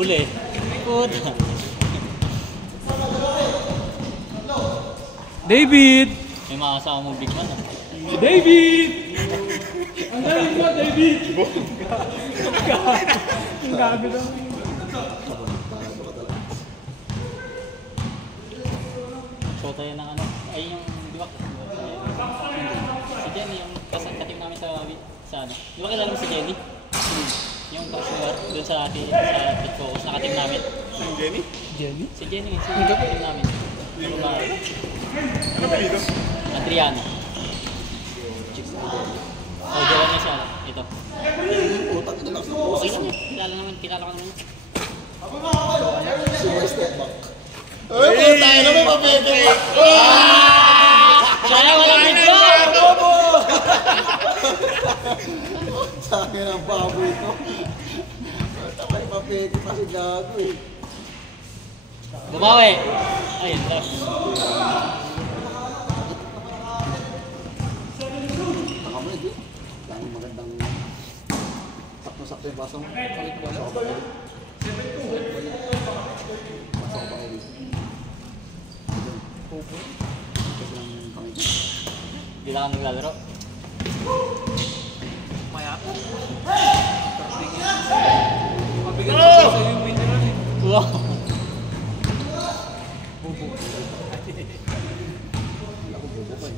Uli. Puta. David! May mga kasama mong big man ah. David! Ang galing mo, David! Ang gabi naman. So tayo ng ano, ay yung, di ba? Si Jenny, yung kating namin sa ano. Di ba kilala mo si Jenny? Yung pag-suwar doon sa Big Focus, nakating namin. Yung Jenny? Jenny? Si Jenny, si kating namin. Ano ba? Ano ba dito? Adriano. Oh, gawa niya siya. Ito. Utak ito lang. Okay lang eh. Kilala ko naman. Si Boy step back. Ay, tayo naman mapete. Sana wala video! Sa akin ang baboy ito. Tapos mapete pa si Gago eh. Bumawi! Ayun, tapos. Nakamulit eh. Daming magandang sakto-sakto yung basa mo. Basa ko pa kayo. Basa ko pa kayo. Kasi lang yung pangit. Hindi lang naglalaro. Mayaka. Mabigat ko sa'yo yung mineral eh. Wow! Ako bobo pa eh.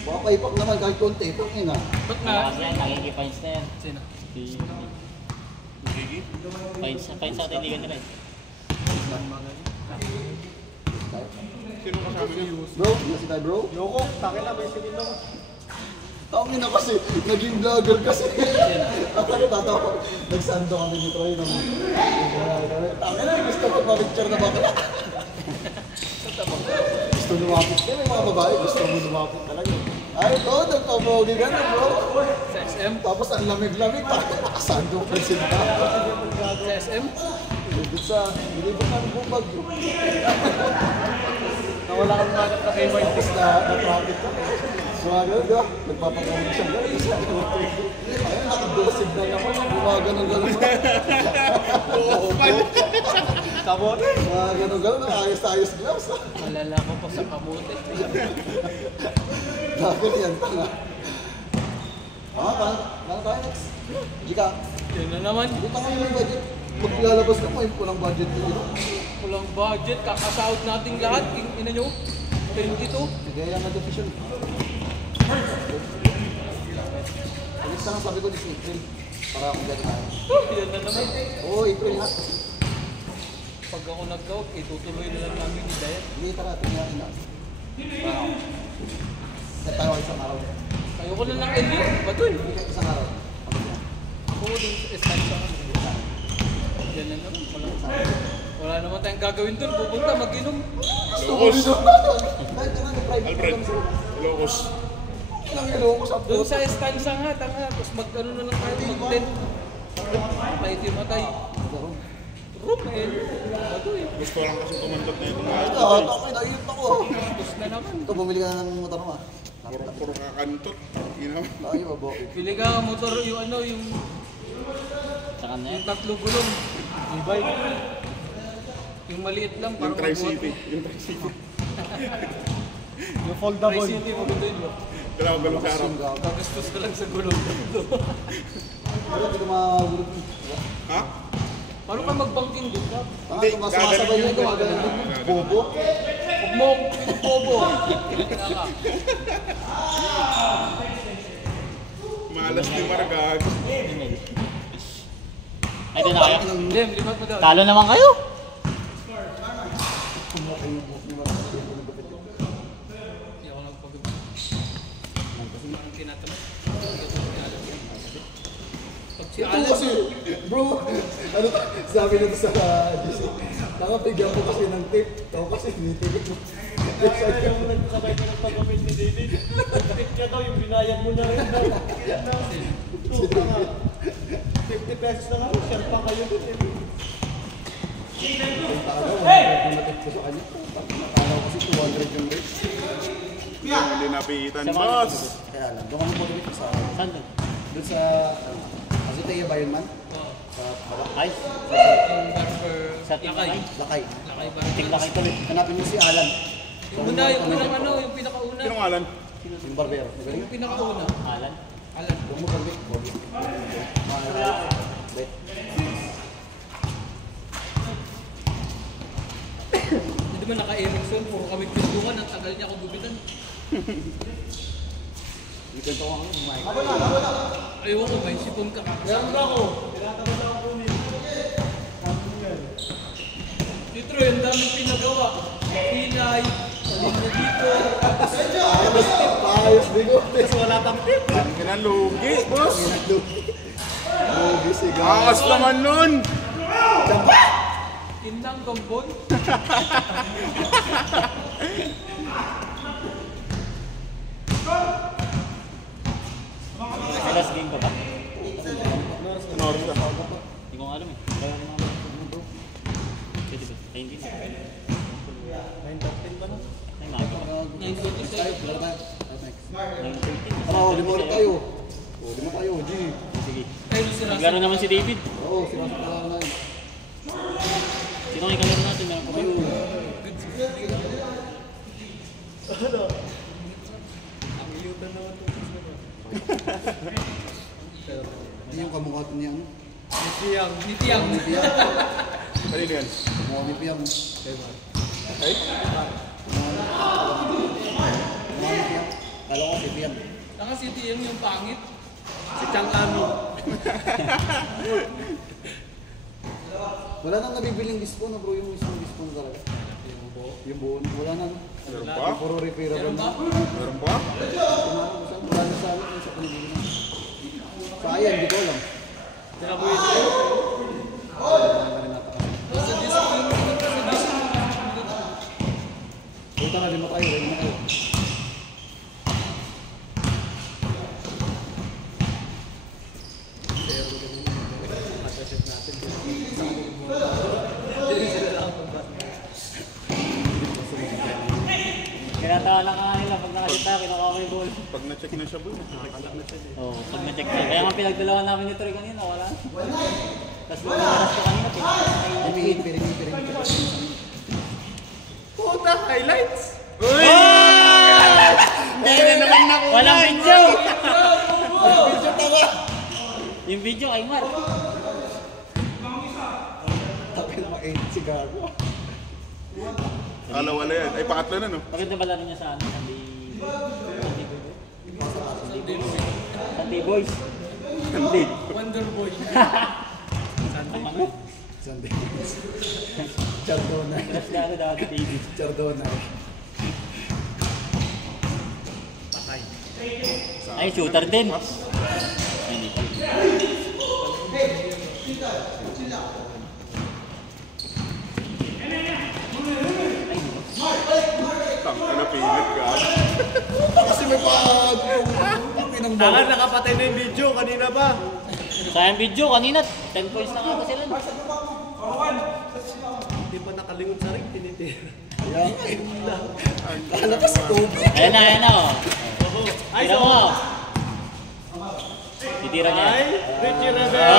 Baka paipak naman kahit konti. Pag yun ah. Ba't na? Kasi yan, nakikipines na yan. Sino? Pines sa atin, hindi ka nila eh. Sino kasama niyo? Bro, nasi tayo bro? Loko, takin na, may sinino. Tangin na kasi, naging vlogger kasi. Ano tatawa? Nagsando kami ni Troy nung... Tangin na, gusto ko pa-picture na bakit. Gusto lumapit ka, may mga babae, gusto mo lumapit talaga. Ay, ito, nagpapogi ka na bro. Sa SM? Tapos ang lamig-lamig, nakasando ka sila. Sa SM? Dito sa, hindi ba kami bumag bro? Nawala kang manap na kay White. Tapos na-traffic ka. Mga gano'n, di ba? Nagpapakulit siya. Ayun, nakadosig na naman. Bumaga ng gano'n. Oo, pan. Kamote? Mga gano'n, ayos-ayos gloves. Malala ko pa sa kamote. Bakit yan, tanga? Paano tayo next? Jika, Yun na naman. hindi tanga yung budget. Pag lalabas ka mo, yung pulang budget dito. Walang budget, kakasahod nating lahat. Ina nyo, 22. Kagaya ng division. Alis na nga sabi ko this April. Para akong gano'n tayo. Yan na naman. Oo, April na. Pag ako nag-out, itutuloy na lang namin ni Dayan. Hindi, tara, tingnan natin na. Wow. Set tayo isang araw. Kayo ko na ng LU. Bato eh. Hindi kayo isang araw. Ako din sa estansya kami. Yan na naman. Wala naman tayong gagawin doon. Pupunta, mag-inom. Ilocos. Kahit ka nga nag-private Alfred, lang sa'yo. Ilocos. Ilang Ilocos ang Doon puto. sa estansya nga, tanga. Tapos mag-ano na lang tayo, mag-tent. Tayo timatay. Room eh. Bato eh. Gusto lang kasi tumandot na itong mga ito. Takay, naiit ako. Tapos na naman. Ito, bumili ka na ng motor mo ah. Puro kakantot. Ina. Laki ba, Bo? Pili ka motor yung ano, yung Saka na yan. tatlo gulong. E-bike. Yung maliit lang, Yung parang Tri-City. Yung Tri-City. Yung foldable. Tri-City mo gusto yun. Dalawa-dalawa sa harap. Kagastos ka lang sa gulong. Wala, hindi ko makagulog. Ha? Paano ka mag-banking din ka? Tanga, kung sumasabay na ito, magagaling din. Bobo. Huwag mo, bobo. Malas ni Maragag. Ay, doon na kayo. Dem, lipat mo daw. Talo naman kayo. Hindi ako nagpag- Ang tinatamad. Pag si Ito Alan, kasi, bro, ano to, sabi nito sa GC, tanga, bigyan ko kasi ng tip, tao kasi tinitipid mo. Yung nagsabay ko ng pag-upit ni David. Tip niya daw, yung binayad mo na rin daw. Yan daw. Tuka nga. 50 pesos na nga, share pa kayo dun eh. Kung talaga, wala ko natip ko sa kanya. Nakala ko kasi 200 yung rate. Hindi napitan, boss. Kaya lang, doon kami motivate sa Saan doon? doon sa, kasi tayo ba yun man? Ay, Yung barber. sa team Lakay. Lakay. Lakay. Lakay barber. Tingnan kayo tuloy. Hanapin mo si Alan. Yung una, yung unang ano, yung pinakauna. Sino ngalan? Yung barbero. Magaling. Yung pinakauna. Alan. Alam. Huwag mo Bobby. Bobby. Bet. Hindi ba naka-Erickson? Puro kami pindukan. Ang tagal niya ako gubitan. Dito ko ang mic. Ayaw ko, may sipon ka. Meron ba ako? Tinatagal na ako kunin. Dito rin, ang daming pinagawa. Pinay, linya dito. Ayos bigo. Tapos wala pang tip. Ang kinalugi, boss. Bobby sigaw. Angas naman nun. Kinang gambon. May last game ba ba? Norsa. Hindi ko nga alam eh. Kaya ano naman. Pwede ba? Ay, hindi na. 9:10 ba na? Ay, maaga pa. 9:26. Wala tayo. Next. 9:13. Ano, lima ulit tayo. O, lima tayo, G. Sige. Ay, si Naglaro naman si David. Oo, sinasok na lang na. Sino kayo kalaro natin? Meron ko ba? Ano? Ang iyutan naman ito. Hindi yung kamukha niya. Ano? Nitiyang. Nitiyang. Kanino yan? Kamukha ni Piang. Ay? Kamukha ni Piang. Kala ko si Piang. Saka si Tiyang yung pangit. Si Chang Kano. Wala nang nabibiling dispo na bro, yung mismong dispo na talaga. Yung buo. Wala nang. Meron pa? Puro repairable Meron na. ba? Meron pa? Wala na sa amin yung sa panibilan. Sa ayan, di ko alam. Tira mo yun. Sa discipline. Sa discipline. Punta na, lima tayo, lima tayo. Kinatawa lang ka nila pag nakakita, kinuha ko yung goal. Pag na-check na siya, boy. Nakakalak na siya. Oo, pag na-check siya. Kaya nga pinagdalawan namin ni Troy kanina, wala. Tapos nung naras ko kanina, Piringin. Puta, highlights! Uy! Hindi na naman nakuha. walang video! Yung video kay Mark. Tapi na ma-8 si Gago. Wala yan. Ay, pangatlo na, no? Maganda ba laro niya sa ano? Santi Boys. Santi. Wonder Boy. Sunday. Chardona. Mas na ano dati David. Chardona. Ay, shooter din. Hindi pa. Tangka na pilit ka. Kasi may pag... Pinang Saka nakapatay na yung video kanina pa. Sayang video, kanina 10 points na nga sila. Hindi pa nakalingon sa ring, tinitira. Kala ka si Kobe. Ayan na, oh. Ay, Tira mo. Titira niya. Ay, Richie Rebel!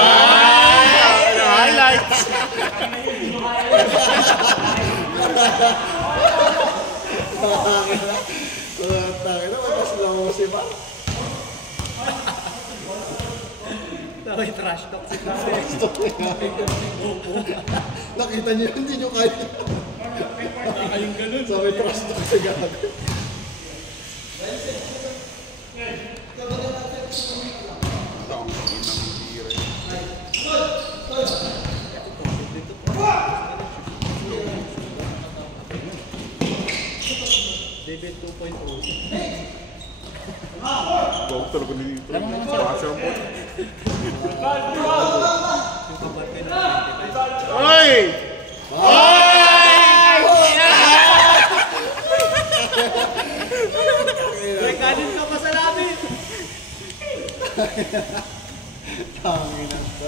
Highlights! Tangina, matas lang mo si Mar. May trash talk si Tari. Nakita niyo, hindi niyo kaya. Ayun ganun. Sabi, trust talk si Gago. Tangka ng tira. David 2.0. Gawag talaga ni dito. Alam mo naman sila. Passion po. Yung kabante na 25. Ay! May kanin ka pa sa labi! Tangina to.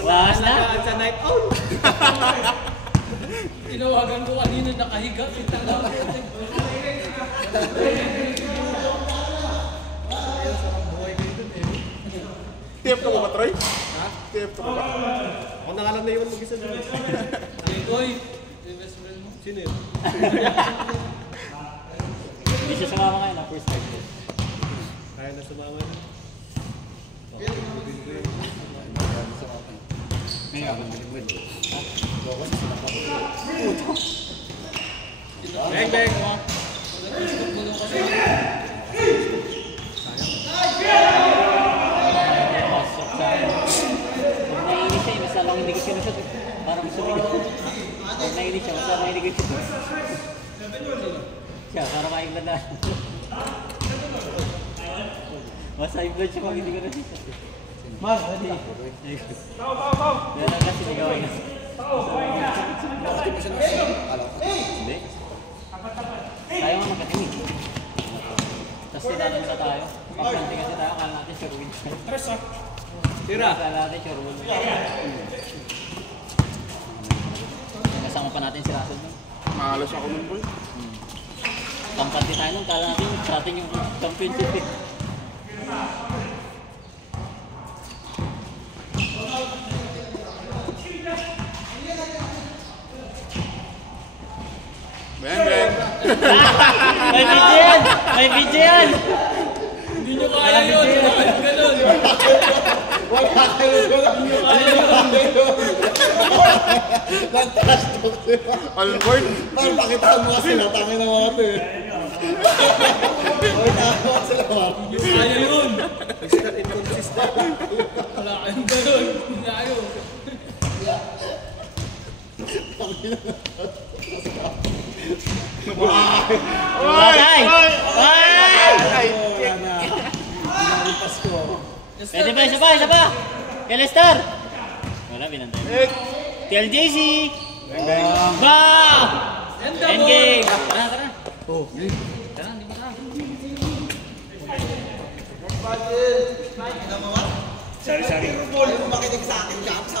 Wala na. Nagaan sa night out! Tinawagan ko kanina nakahiga. Sintang lang. TF ka ba ba, Troy? Ha? TF ka ba ba? Ako na alam na yun mag-isa doon. Koy, yung best friend mo. Sino yun? Hindi siya sumama ngayon na first time. Kaya na sumama na. Ngayon ako nag-win. Bang, bang! Pasok sa akin. Pag naiinis siya, mas lalong hindi ko sinusot. Parang gusto bigyan. Pag naiinis siya, mas lalong hindi ko sinusot. Siya, parang maiglan na. Mas high blood siya pag hindi ko nasusot. Mas, hindi. Kaya lang kasi nagawin na. Hindi. Tayo nga magkatingin. Tapos tinanong sa tayo. Pagkanti kasi tayo, akala natin sure win. Tira. Akala natin sure win. Kasama pa natin si Russell nun. Mahalos ako nun, boy. Pangkanti tayo nun, kala natin sa atin yung championship eh. Bang, bang. May video yan! May video yan! Hindi nyo kaya yun. Ganun. Wala kayo Lantas to. All board. Parang pakitaan mo kasi natangin ng mga to eh. Pakitaan mo sila mga. Hindi nyo kaya yun. Physical inconsistent. Wala kayong ganun. Hindi kayo. Patay! Ay! Wala na. Pinalipas ko. Pwede ba? Isa pa! Isa pa! Kay Lester! Wala, binantay. TLJC! Ba! Endgame! Tara, tara! Tara, hindi mo tara. Sari-sari. Ayaw mo makinig sa akin, Japs.